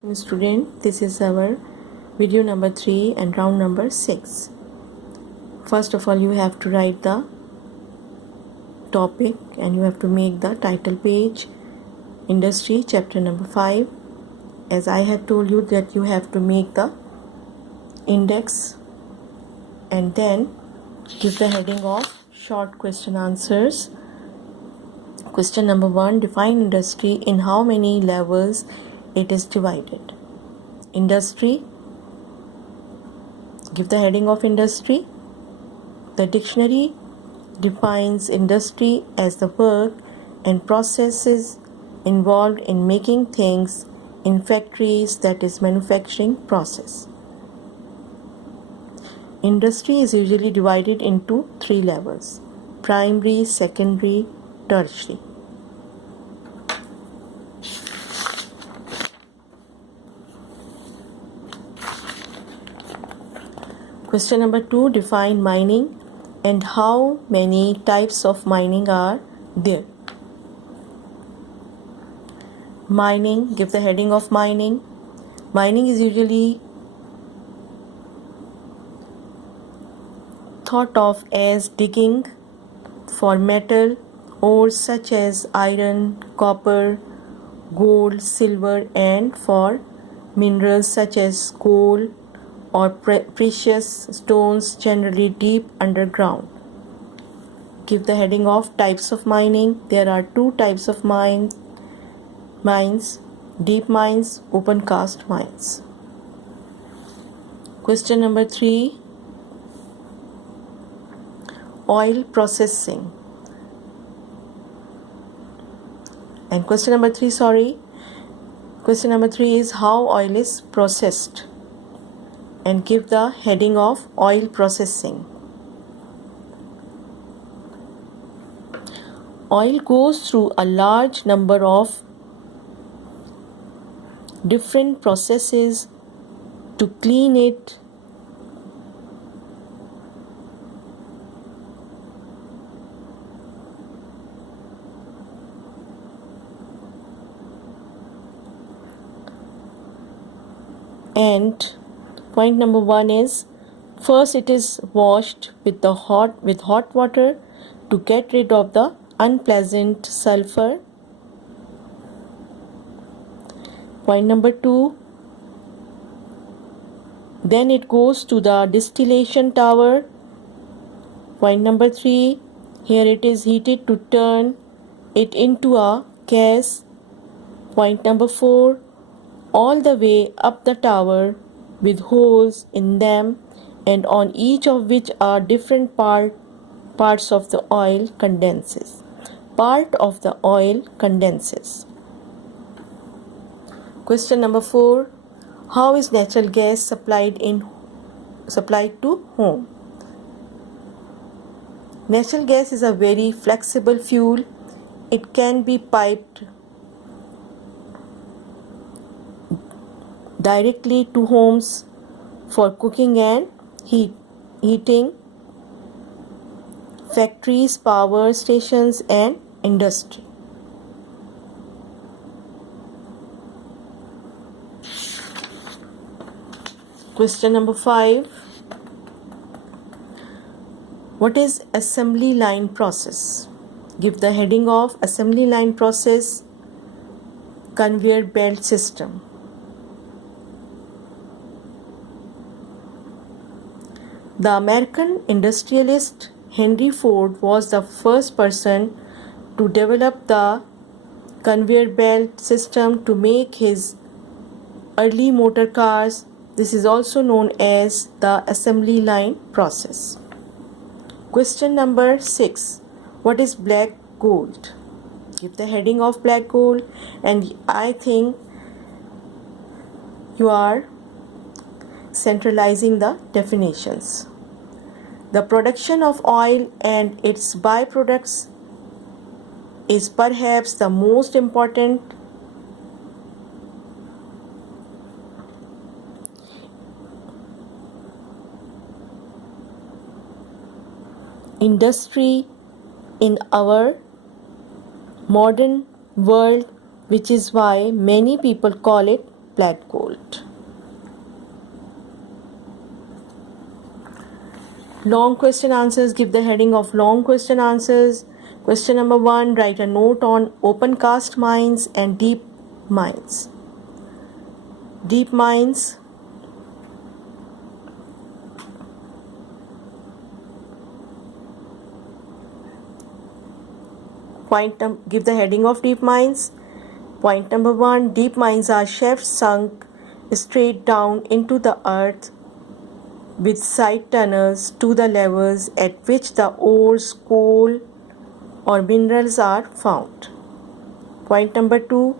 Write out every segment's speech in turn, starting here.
Student, this is our video number 3 and round number 6. First of all, you have to write the topic and you have to make the title page, industry, chapter number 5. As I have told you that you have to make the index and then give the heading of short question answers. Question number 1, define industry, in how many levels it is divided. Industry, give the heading of industry. The dictionary defines industry as the work and processes involved in making things in factories, that is manufacturing process. Industry is usually divided into 3 levels: primary, secondary, tertiary. Question number 2, define mining and how many types of mining are there. Mining, give the heading of mining. Mining is usually thought of as digging for metal ores such as iron, copper, gold, silver, and for minerals such as coal or precious stones, generally deep underground. Give the heading of types of mining. There are 2 types of mines: deep mines, open cast mines. Question number 3, oil processing. And question number 3 is how oil is processed, and give the heading of oil processing. Oil goes through a large number of different processes to clean it and point number 1 is, first it is washed with hot water to get rid of the unpleasant sulfur. Point number 2, then it goes to the distillation tower. Point number 3, here it is heated to turn it into a gas. Point number 4, all the way up the tower with holes in them, and on each of which are different parts of the oil condenses. Part of the oil condenses. Question number 4, how is natural gas supplied to home? Natural gas is a very flexible fuel. It can be piped directly to homes for cooking and heating, factories, power stations, and industry. Question number 5, what is assembly line process? Give the heading of assembly line process, conveyor belt system. The American industrialist Henry Ford was the first person to develop the conveyor belt system to make his early motor cars. This is also known as the assembly line process. Question number 6, what is black gold? Give the heading of black gold, and I think you are centralizing the definitions. The production of oil and its byproducts is perhaps the most important industry in our modern world, which is why many people call it black gold. Long question answers. Give the heading of long question answers. Question number 1. Write a note on open cast mines and deep mines. Deep mines. Give the heading of deep mines. Point number 1. Deep mines are shafts sunk straight down into the earth with side tunnels to the levels at which the ores, coal or minerals are found. Point number 2.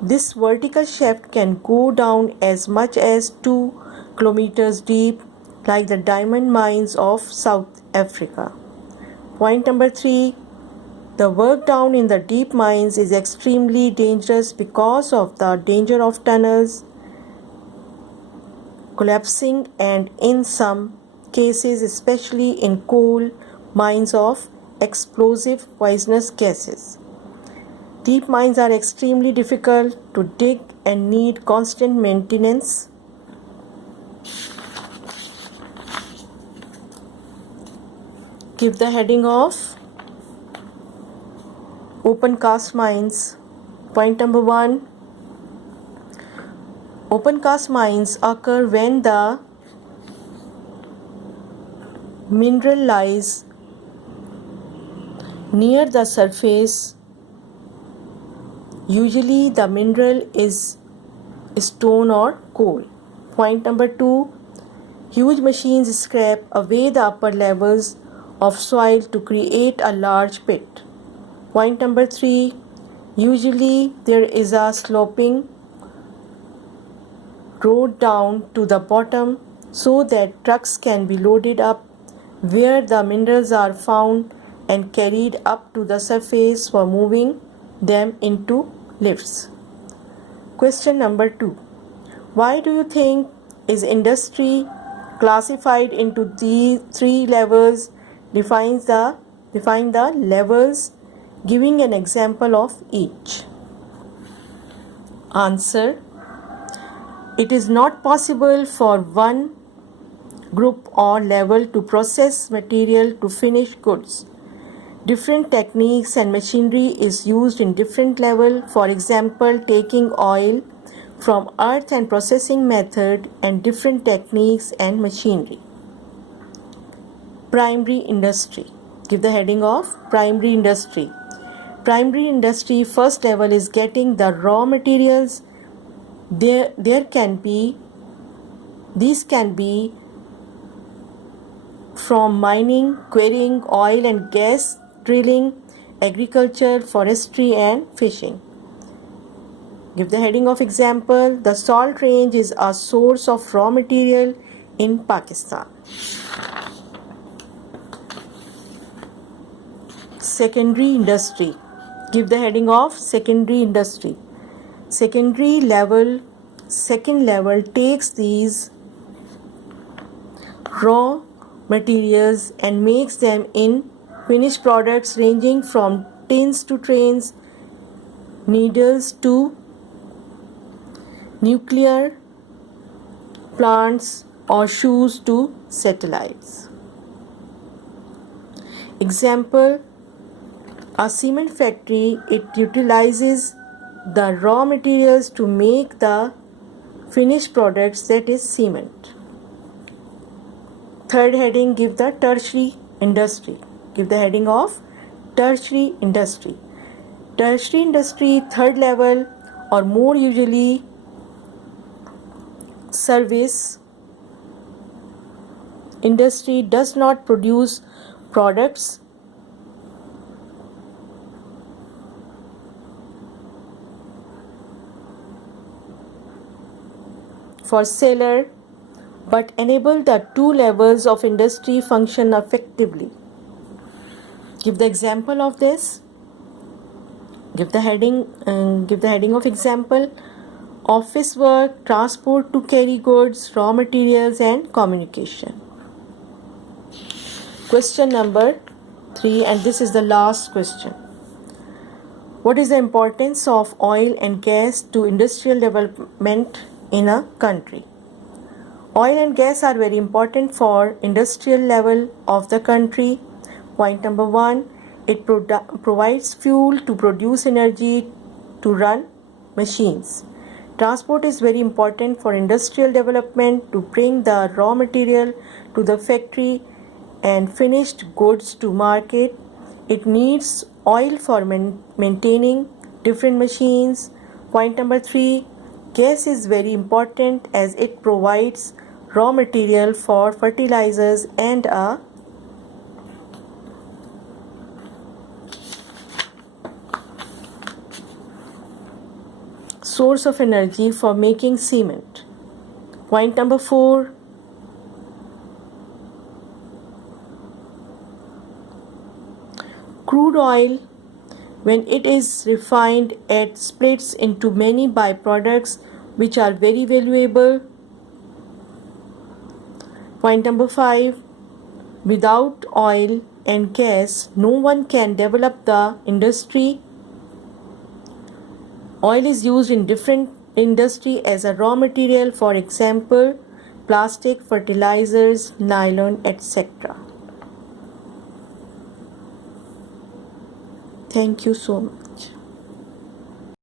This vertical shaft can go down as much as 2 kilometers deep, like the diamond mines of South Africa. Point number 3. The work down in the deep mines is extremely dangerous because of the danger of tunnels collapsing and in some cases, especially in coal mines, of explosive poisonous gases. Deep mines are extremely difficult to dig and need constant maintenance. Give the heading of open cast mines. Point number 1. Open cast mines occur when the mineral lies near the surface. Usually the mineral is stone or coal. Point number 2. Huge machines scrape away the upper levels of soil to create a large pit. Point number 3. Usually there is a sloping road down to the bottom so that trucks can be loaded up where the minerals are found and carried up to the surface for moving them into lifts. Question number 2. Why do you think is industry classified into these 3 levels? Define the levels, giving an example of each. Answer. It is not possible for one group or level to process material to finished goods. Different techniques and machinery is used in different levels. For example, taking oil from earth and processing method and different techniques and machinery. Primary industry. Give the heading of primary industry. Primary industry first level is getting the raw materials. These can be from mining, quarrying, oil and gas, drilling, agriculture, forestry and fishing. Give the heading of example. The Salt Range is a source of raw material in Pakistan. Secondary industry. Give the heading of secondary industry. Second level takes these raw materials and makes them in finished products ranging from tins to trains, needles to nuclear plants or shoes to satellites. Example, a cement factory, it utilizes the raw materials to make the finished products, that is cement. Third heading, give the tertiary industry. Give the heading of tertiary industry. Tertiary industry, third level or more usually service industry, does not produce products for seller but enable the 2 levels of industry function effectively. Give the example of this. Give the heading of example: office work, transport to carry goods, raw materials and communication. Question number 3, and this is the last question. What is the importance of oil and gas to industrial development in a country. Oil and gas are very important for industrial level of the country. Point number 1, it provides fuel to produce energy to run machines. Transport is very important for industrial development to bring the raw material to the factory and finished goods to market. It needs oil for maintaining different machines. Point number 3, gas is very important as it provides raw material for fertilizers and a source of energy for making cement. Point number 4, crude oil, when it is refined, it splits into many byproducts which are very valuable. Point number 5, without oil and gas, no one can develop the industry. Oil is used in different industry as a raw material, for example, plastic, fertilizers, nylon, etc. Thank you so much.